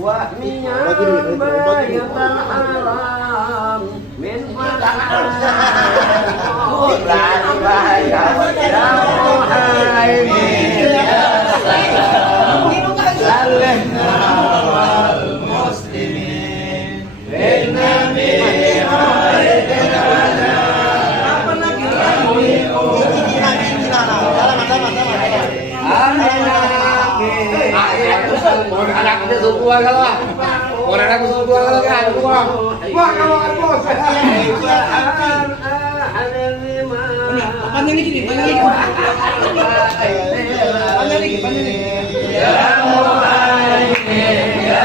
وأميان بيت الحرام من anak kita suku kalau orang anak suku kalau kan wah kalau kan bos panjang lagi panjang lagi